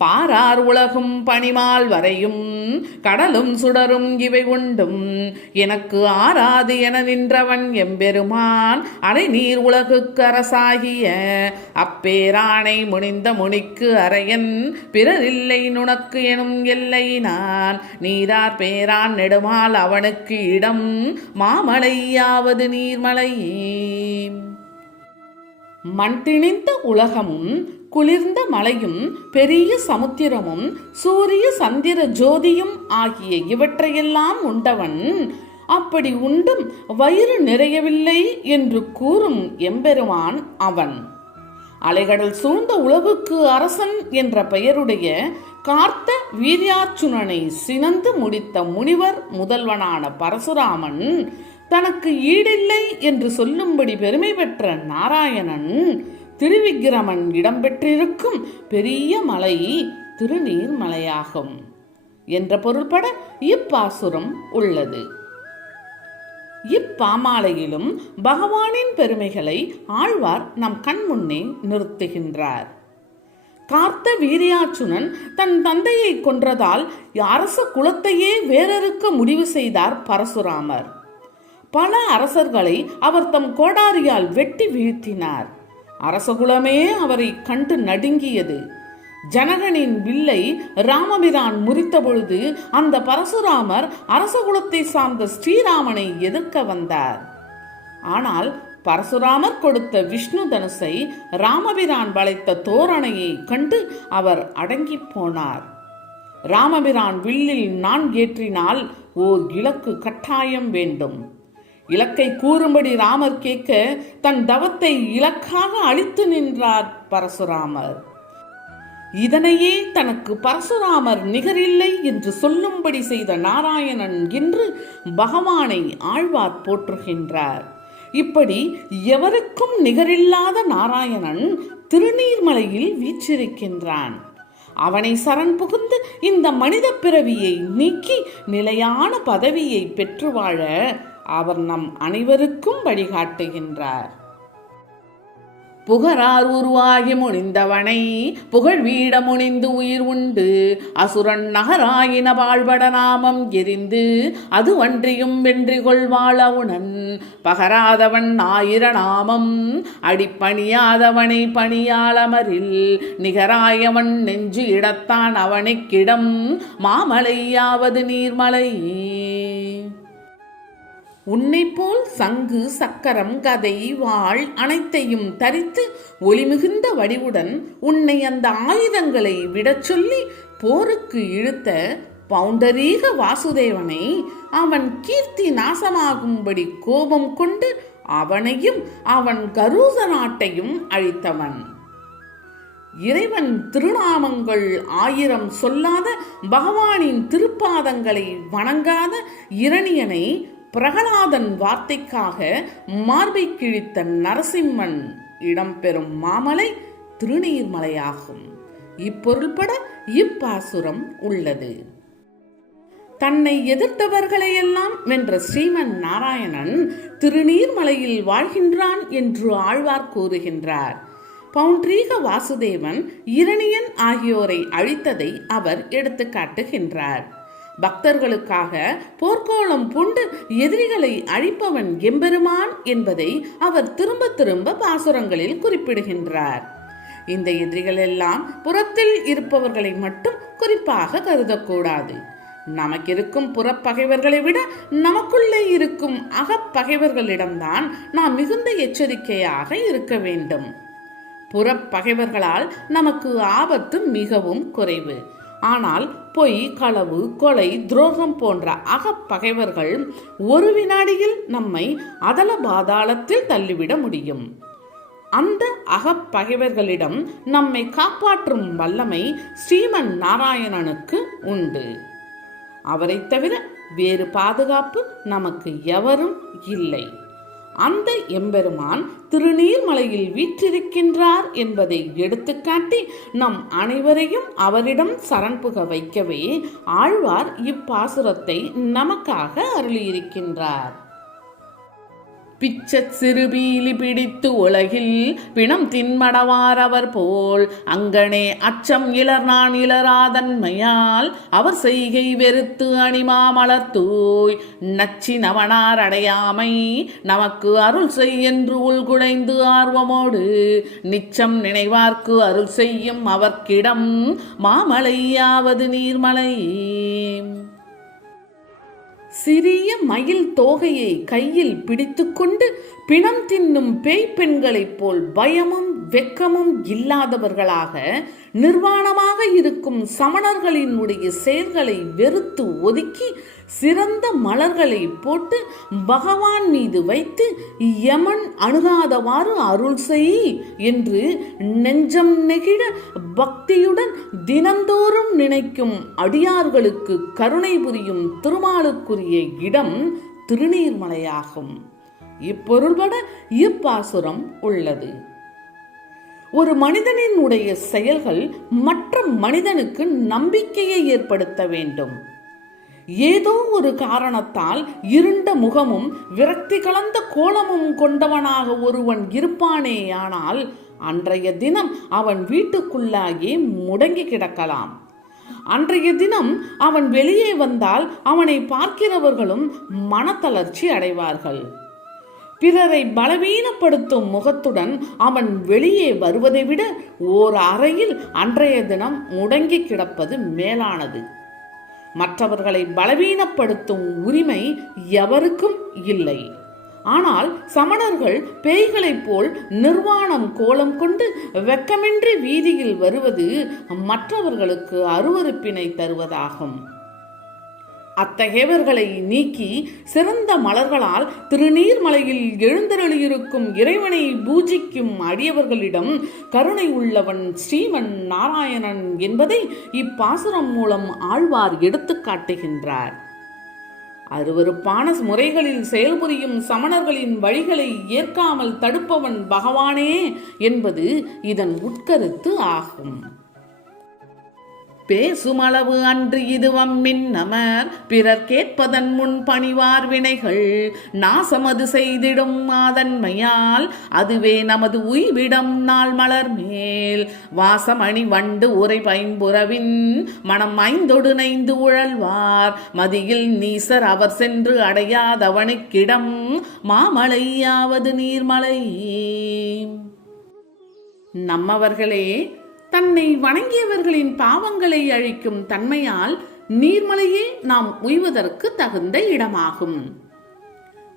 பாரார் உலகும் பணிமால் வரையும் கடலும் சுடரும் இவை உண்டும். எனக்கு ஆராது என நின்றவன் எம்பெருமான். அணை நீர் உலகுக்கு அரசாகிய அப்பேரானை முனிந்த முனிக்கு அரையன் பிறரில்லை நுணக்கு எனும் எல்லை நான். நீரார் பேரான் நெடுமால் அவனுக்கு இடம். மாமலையாவது நீர்மலையே மண் திணிந்த உலகமும் குளிர்ந்த மலையும் பெரிய சமுத்திரமும் சூரிய சந்திர ஜோதியும் ஆகிய இவற்றையெல்லாம் உண்டவன். அப்படி உண்டும் வயிறு நிறையவில்லை என்று கூறும் எம்பெருமான் அவன். அலைகடல் சூழ்ந்த உழவுக்கு அரசன் என்ற பெயருடைய கார்த்த வீரியாச்சுனனை சினந்து முடித்த முனிவர் முதல்வனான பரசுராமன் தனக்கு ஈடில்லை என்று சொல்லும்படி பெருமை பெற்ற நாராயணன் திருவிக்கிரமன் இடம்பெற்றிருக்கும் பெரிய மலை திருநீர்மலையாகும் என்ற பொருள்பட இப்பாசுரம் உள்ளது. இப்பாமாலையிலும் பகவானின் பெருமைகளை ஆழ்வார் நம் கண் முன்னே நிறுத்துகின்றார். கார்த்த வீரியாச்சுனன் தன் தந்தையை கொன்றதால் அரச குலத்தையே வேறறுக்க முடிவு செய்தார் பரசுராமர். பல அரசர்களை அவர் தம் கோடாரியால் வெட்டி வீழ்த்தினார். அரசகுலமே அவரை கண்டு நடுங்கியது. ஜனகனின் வில்லை ராமபிரான் முறித்த பொழுது அந்த பரசுராமர் அரசகுலத்தை சார்ந்த ஸ்ரீராமனை எதிர்க்க வந்தார். ஆனால் பரசுராமர் கொடுத்த விஷ்ணு தனுசை ராமபிரான் வளைத்த தோரணையை கண்டு அவர் அடங்கி போனார். ராமபிரான் வில்லில் நான் ஏற்றினால் ஓர் இலக்கு கட்டாயம் வேண்டும். இலக்கை கூறும்படி ராமர் கேட்க தன் தவத்தை இலக்காக அழித்து நின்றார் பரசுராமர். இதனையே தனக்கு பரசுராமர் நிகரில்லை என்று சொல்லும்படி செய்த நாராயணன் என்று பகவானை ஆழ்வார் போற்றுகின்றார். இப்படி எவருக்கும் நிகரில்லாத நாராயணன் திருநீர்மலையில் வீற்றிருக்கின்றான். அவனை சரண் புகுந்து இந்த மனித பிறவியை நீக்கி நிலையான பதவியை பெற்று வாழ அவர் நம் அனைவருக்கும் வழிகாட்டுகின்றார். புகரார் உருவாகி முனிந்தவனை புகழ் வீட முனிந்து உயிர் உண்டு. அசுரன் நகராயின வாழ்வட நாமம் எரிந்து அது ஒன்றியும் வென்றி கொள்வாளவுணன் பகராதவன் ஆயிர நாமம் அடிப்பணியாதவனை பணியாளமரில் நிகராயவன் நெஞ்சு இடத்தான் அவனைக்கிடம் மாமலையாவது நீர்மலை. உன்னை போல் சங்கு சக்கரம் கதை வாழ் அனைத்தையும் தரித்து ஒளிமிகுந்த வடிவுடன் உன்னை அந்த ஆயுதங்களை விடச் சொல்லி போருக்கு இழுத்த பவுண்டரீக வாசுதேவனை அவன் கீர்த்தி நாசமாகும்படி கோபம் கொண்டு அவனையும் அவன் கரூச நாட்டையும் அழித்தவன். இறைவன் திருநாமங்கள் ஆயிரம் சொல்லாத பகவானின் திருப்பாதங்களை வணங்காத இரணியனை பிரகலாதன் வார்த்தைக்காக மார்பை கிழித்த நரசிம்மன் இடம்பெறும் மாமலை திருநீர்மலையாகும். இப்பொருள்பட இப்பாசுரம் உள்ளது. தன்னை எதிர்த்தவர்களையெல்லாம் வென்ற ஸ்ரீமன் நாராயணன் திருநீர்மலையில் வாழ்கின்றான் என்று ஆழ்வார் கூறுகின்றார். பவுண்ட்ரீக வாசுதேவன் இரணியன் ஆகியோரை அழித்ததை அவர் எடுத்துக்காட்டுகின்றார். பக்தர்களுக்காக போர்க்கோளம் பூண்டு எதிரிகளை அழிப்பவன் எம்பெருமான் என்பதை அவர் திரும்ப திரும்ப பாசுரங்களில் குறிப்பிடுகின்றார். இந்த எதிரிகள் எல்லாம் புறத்தில் இருப்பவர்களை மட்டும் குறிப்பாக கருதக்கூடாது. நமக்கிருக்கும் புறப்பகைவர்களை விட நமக்குள்ளே இருக்கும் அகப்பகைவர்களிடம்தான் நாம் மிகுந்த எச்சரிக்கையாக இருக்க வேண்டும். புறப்பகைவர்களால் நமக்கு ஆபத்து மிகவும் குறைவு. ஆனால் பொய் களவு கொலை துரோகம் போன்ற அகப்பகைவர்கள் ஒரு வினாடியில் நம்மை அதல பாதாளத்தில் தள்ளிவிட முடியும். அந்த அகப்பகைவர்களிடம் நம்மை காப்பாற்றும் வல்லமை ஸ்ரீமன் நாராயணனுக்கு உண்டு. அவரைத் தவிர வேறு பாதுகாப்பு நமக்கு எவரும் இல்லை. அந்த எம்பெருமான் திருநீர்மலையில் வீற்றிருக்கின்றார் என்பதை எடுத்துக்காட்டி நம் அனைவரையும் அவரிடம் சரண்புக வைக்கவே ஆழ்வார் இப்பாசுரத்தை நமக்காக அருளியிருக்கின்றார். பிச்சச் சிறுபீலி பிடித்து உலகில் பிணம் தின்மடவாரவர் அவர் போல். அங்கனே அச்சம் இளர் நான் இளராதன்மையால் அவர் செய்கை வெறுத்து அணிமா மலர்த்தூய் நச்சி நவனார் அடையாமை நமக்கு அருள் செய் என்று உள்குடைந்து ஆர்வமோடு. நிச்சம் நினைவார்க்கு அருள் செய்யும் அவர்க்கிடம் மாமலையாவது நீர்மலையே சிறிய மயில் தோகையை கையில் பிடித்துக்கொண்டு பிணம் தின்னும் பேய் பெண்களைப் போல் பயமும் வெக்கமும் இல்லாதவர்களாக நிர்வாணமாக இருக்கும் சமணர்களினுடைய செயல்களை வெறுத்து ஒதுக்கி சிறந்த மலர்களை போட்டு பகவான் மீது வைத்து யமன் அணுகாதவாறு அருள் செய் என்று நெஞ்சம் நெகிழ பக்தியுடன் தினந்தோறும் நினைக்கும் அடியார்களுக்கு கருணை புரியும் திருமாலுக்குரிய இடம் திருநீர்மலையாகும். இப்பொருள்பட இப்பாசுரம் உள்ளது. ஒரு மனிதனின் உடைய செயல்கள் மற்ற மனிதனுக்கு நம்பிக்கையை ஏற்படுத்த வேண்டும். ஏதோ ஒரு காரணத்தால் இருண்ட முகமும் விரக்தி கலந்த கோலமும் கொண்டவனாக ஒருவன் இருப்பானேயானால் அன்றைய தினம் அவன் வீட்டுக்குள்ளாயே முடங்கி கிடக்கலாம். அன்றைய தினம் அவன் வெளியே வந்தால் அவனை பார்க்கிறவர்களும் மனத்தளர்ச்சி அடைவார்கள். பிறரை பலவீனப்படுத்தும் முகத்துடன் அவன் வெளியே வருவதை விட ஓர் அறையில் அன்றைய தினம் முடங்கி கிடப்பது மேலானது. மற்றவர்களை பலவீனப்படுத்தும் உரிமை எவருக்கும் இல்லை. ஆனால் சமணர்கள் பேய்களைப் போல் நிர்வாணம் கோலம் கொண்டு வெக்கமின்றி வீதியில் வருவது மற்றவர்களுக்கு அருவருப்பினை தருவதாகும். அத்தகையவர்களை நீக்கி சிறந்த மலர்களால் திருநீர்மலையில் எழுந்தருளியிருக்கும் இறைவனை பூஜிக்கும் அடியவர்களிடம் கருணை உள்ளவன் ஸ்ரீமன் நாராயணன் என்பதை இப்பாசுரம் மூலம் ஆழ்வார் எடுத்து காட்டுகின்றார். அருவருப்பான முறைகளில் செயல்புரியும் சமணர்களின் வழிகளை ஏற்காமல் தடுப்பவன் பகவானே என்பது இதன் உட்கருத்து ஆகும். பேசுமளவு அன்று இதுவம் மின் அமர் பிறர் கேட்பதன் முன் பணிவார் வினைகள். நாசமது செய்திடும் மாதன்மையால் அதுவே நமது உய்விடம் நாள் மலர் மேல். வாசமணி வண்டு உரை பைம்புறவின். மனம் ஐந்தொடு நைந்து உழல்வார். மதியில் நீசர் அவர் சென்று அடையாதவனுக்கிடம் மாமலையாவது நீர்மலையே நம்மவர்களே தன்னை வணங்கியவர்களின் பாவங்களை அழிக்கும் தன்மையால் நீர்மலையே நாம் உய்வதற்கு தகுந்த இடமாகும்.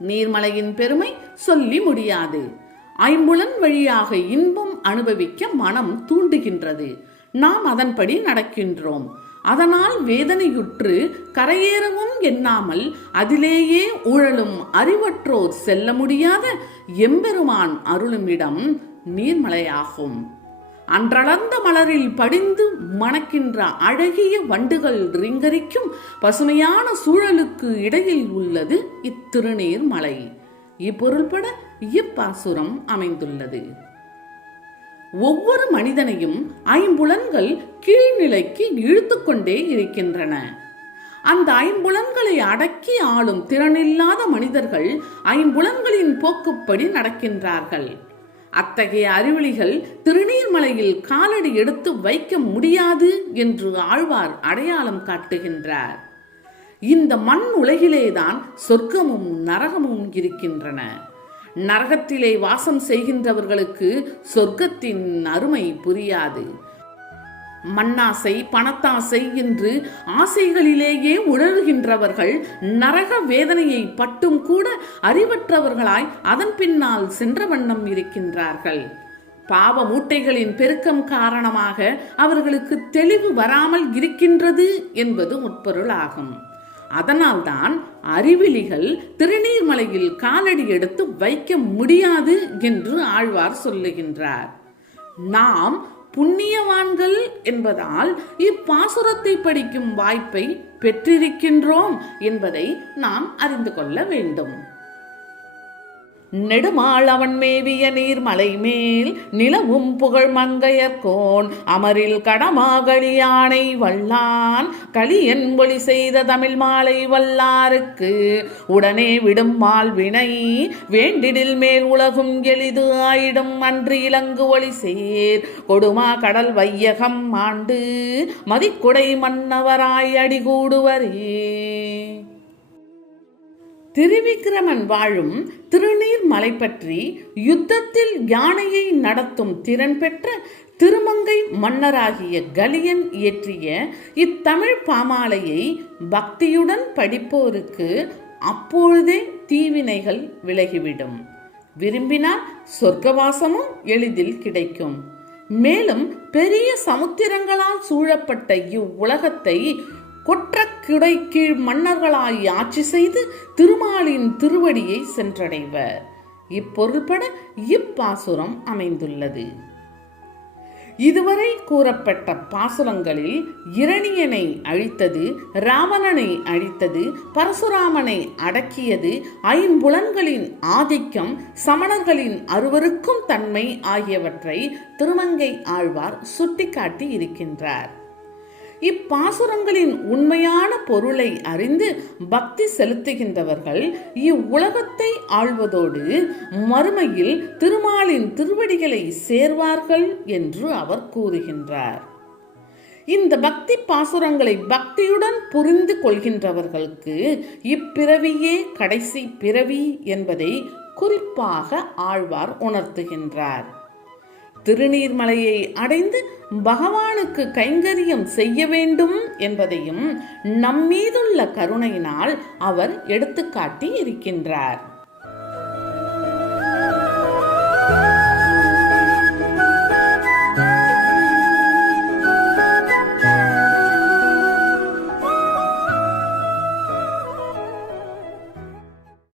நீர்மலையின் பெருமை சொல்லி முடியாது. ஐம்புலன் வழியாக இன்பம் அனுபவிக்க மனம் தூண்டுகின்றது. நாம் அதன்படி நடக்கின்றோம். அதனால் வேதனையுற்று கரையேறவும் எண்ணாமல் அதிலேயே ஊழலும் அறிவற்றோர் செல்ல முடியாத எம்பெருமான் அருளுமிடம் நீர்மலையாகும். அன்றளந்த மலரில் படிந்து மணக்கின்ற அழகிய வண்டுகள் ரிங்கரிக்கும் பசுமையான சூழலுக்கு இடையில் உள்ளது இத்திருநீர் மலை. இப்பொருள்பட இப்பாசுரம் அமைந்துள்ளது. ஒவ்வொரு மனிதனையும் ஐம்புலன்கள் கீழ்நிலைக்கு இழுத்துக்கொண்டே இருக்கின்றன. அந்த ஐம்புலன்களை அடக்கி ஆளும் திறனில்லாத மனிதர்கள் ஐம்புலன்களின் போக்குப்படி நடக்கின்றார்கள். அத்தகைய அறிவொளிகள் திருநீர்மலையில் காலடி எடுத்து வைக்க முடியாது என்று ஆழ்வார் அடையாளம் காட்டுகின்றார். இந்த மண் உலகிலேதான் சொர்க்கமும் நரகமும் இருக்கின்றன. நரகத்திலே வாசம் செய்கின்றவர்களுக்கு சொர்க்கத்தின் அருமை புரியாது. மண்ணாசை பணத்தாசை என்று ஆசைகளிலேயே உழறுகின்றவர்கள் நரக வேதனையை பட்டும் கூட அறிவற்றவர்களாய் அதன் பின்னால் சென்ற வண்ணம் இருக்கின்றார்கள். பாவ மூட்டைகளின் பெருக்கம் காரணமாக அவர்களுக்கு தெளிவு வராமல் இருக்கின்றது என்பது உட்பொருளாகும் அதனால்தான் அறிவிலிகள் திருநீர்மலையில் காலடி எடுத்து வைக்க முடியாது என்று ஆழ்வார் சொல்லுகின்றார். நாம் புண்ணியவான்கள் என்பதால் இப்பாசுரத்தை படிக்கும் வாய்ப்பை பெற்றிருக்கின்றோம் என்பதை நாம் அறிந்து கொள்ள வேண்டும். நெடுமாள் அவன் மேவிய நீர்மலை மேல் நிலவும் புகழ் மங்கையர்கோன் அமரில் கடமாகளியானை வல்லான். களியன் ஒளி செய்த தமிழ் மாலை வல்லாருக்கு. உடனே விடும் மால்வினை வேண்டிடில் மேல் உலகும் எளிது ஆயிடும் அன்று இலங்கு ஒளி சேர். கொடுமா கடல் வையகம் ஆண்டு மதிக்குடை மன்னவராய் அடிகூடுவரே. திருவிக்கிரமன் வாழும் திருநீர்மலை பற்றி யுத்தத்தில் யானையை நடத்தும் திறன் பெற்ற திருமங்கை மன்னராகிய கலியன் இயற்றிய இத்தமிழ் பாமாலையை பக்தியுடன் படிப்போருக்கு அப்பொழுதே தீவினைகள் விலகிவிடும். விரும்பினால் சொர்க்கவாசமும் எளிதில் கிடைக்கும். மேலும் பெரிய சமுத்திரங்களால் சூழப்பட்ட இவ்வுலகத்தை கொற்றக்குடை கீழ் மன்னர்களாய் ஆட்சி செய்து திருமாலின் திருவடியை சென்றடைவர். இப்பொருள்பட இப்பாசுரம் அமைந்துள்ளது. இதுவரை கூறப்பட்ட பாசுரங்களில் இரணியனை அழித்தது ராவணனை அழித்தது பரசுராமனை அடக்கியது ஐம்புலன்களின் ஆதிக்கம் சமணர்களின் அருவருக்கும் தன்மை ஆகியவற்றை திருமங்கை ஆழ்வார் சுட்டிக்காட்டி இருக்கின்றார். இப்பாசுரங்களின் உண்மையான பொருளை அறிந்து பக்தி செலுத்துகின்றவர்கள் இவ்வுலகத்தை ஆள்வதோடு மறுமையில் திருமாலின் திருவடிகளை சேர்வார்கள் என்று அவர் கூறுகின்றார். இந்த பக்தி பாசுரங்களை பக்தியுடன் புரிந்து கொள்கின்றவர்களுக்கு இப்பிறவியே கடைசி பிறவி என்பதை குறிப்பாக ஆழ்வார் உணர்த்துகின்றார். திருநீர்மலையை அடைந்து பகவானுக்கு கைங்கரியம் செய்ய வேண்டும் என்பதையும் நம்மீதுள்ள கருணையினால் அவர் எடுத்துக்காட்டி இருக்கின்றார்.